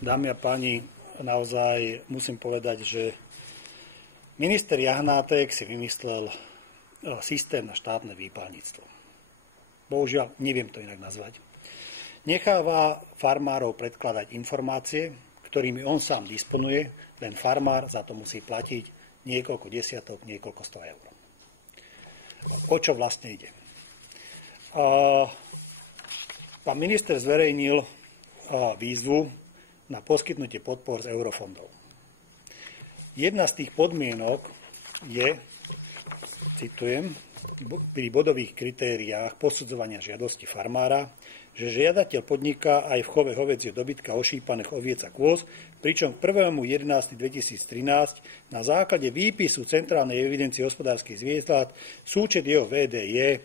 Dámy a páni, naozaj musím povedať, že minister Jahnátek si vymyslel systém na štátne výpalníctvo. Bohužiaľ, neviem to inak nazvať. Necháva farmárov predkladať informácie, ktorými on sám disponuje, len farmár za to musí platiť niekoľko desiatok, niekoľko 100 eur. O čo vlastne ide? Pán minister zverejnil výzvu na poskytnutie podpor z eurofondov. Jedna z tých podmienok je, citujem, pri bodových kritériách posudzovania žiadosti farmára, že žiadateľ podniká aj v chove hovädzieho dobytka, ošípaných oviec a kôz, pričom k 1.11.2013 na základe výpisu Centrálnej evidencie hospodárskych zvierat súčet jeho VDJ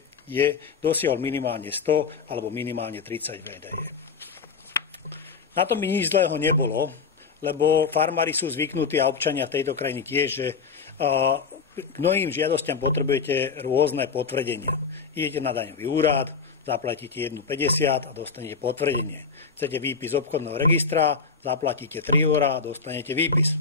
dosiahol minimálne 100 alebo minimálne 30 VDJ. Na tom by nič zlého nebolo, lebo farmári sú zvyknutí a občania tejto krajiny tiež, že k mnohým žiadostiam potrebujete rôzne potvrdenia. Idete na daňový úrad, zaplatíte 1,50 a dostanete potvrdenie. Chcete výpis obchodného registra, zaplatíte 3 € a dostanete výpis.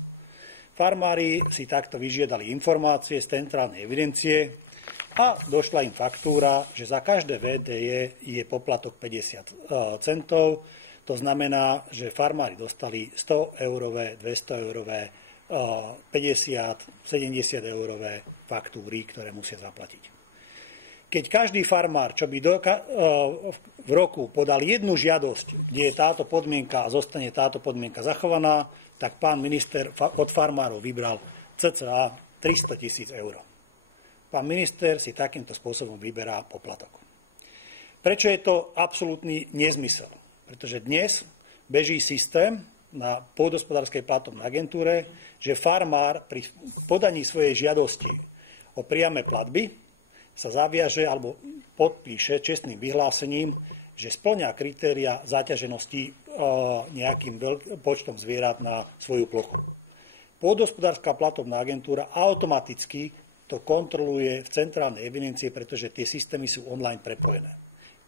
Farmári si takto vyžiadali informácie z centrálnej evidencie a došla im faktúra, že za každé VDJ je poplatok 50 centov. To znamená, že farmári dostali 100 eurové, 200 eurové, 50, 70 eurové faktúry, ktoré musia zaplatiť. Keď každý farmár, čo by v roku podal jednu žiadosť, kde je táto podmienka a zostane táto podmienka zachovaná, tak pán minister od farmárov vybral cca 300 000 eur. Pán minister si takýmto spôsobom vyberá poplatok. Prečo je to absolútny nezmysel? Pretože dnes beží systém na pôdohospodárskej platobnej agentúre, že farmár pri podaní svojej žiadosti o priame platby sa zaviaže alebo podpíše čestným vyhlásením, že spĺňa kritéria zaťaženosti nejakým počtom zvierat na svoju plochu. Pôdohospodárska platobná agentúra automaticky to kontroluje v centrálnej evidencii, pretože tie systémy sú online prepojené.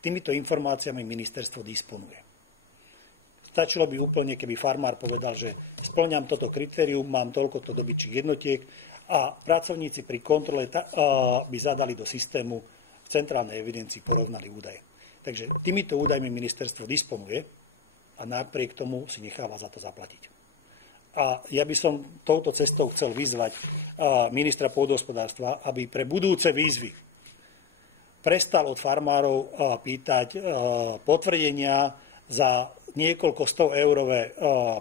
Týmito informáciami ministerstvo disponuje. Stačilo by úplne, keby farmár povedal, že spĺňam toto kritérium, mám toľkoto dobyčích jednotiek a pracovníci pri kontrole by zadali do systému v centrálnej evidencii, porovnali údaje. Takže týmito údajmi ministerstvo disponuje a napriek tomu si necháva za to zaplatiť. A ja by som touto cestou chcel vyzvať ministra pôdohospodárstva, aby pre budúce výzvy prestal od farmárov pýtať potvrdenia za niekoľko 100 eurové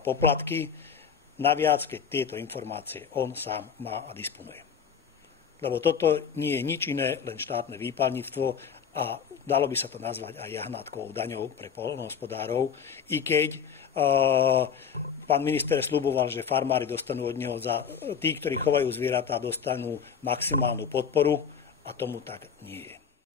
poplatky, naviac, keď tieto informácie on sám má a disponuje. Lebo toto nie je nič iné, len štátne výpalníctvo a dalo by sa to nazvať aj Jahnátkovou daňou pre poľnohospodárov, i keď pán minister sľuboval, že farmári dostanú od neho za tí, ktorí chovajú zvieratá, dostanú maximálnu podporu a tomu tak nie je.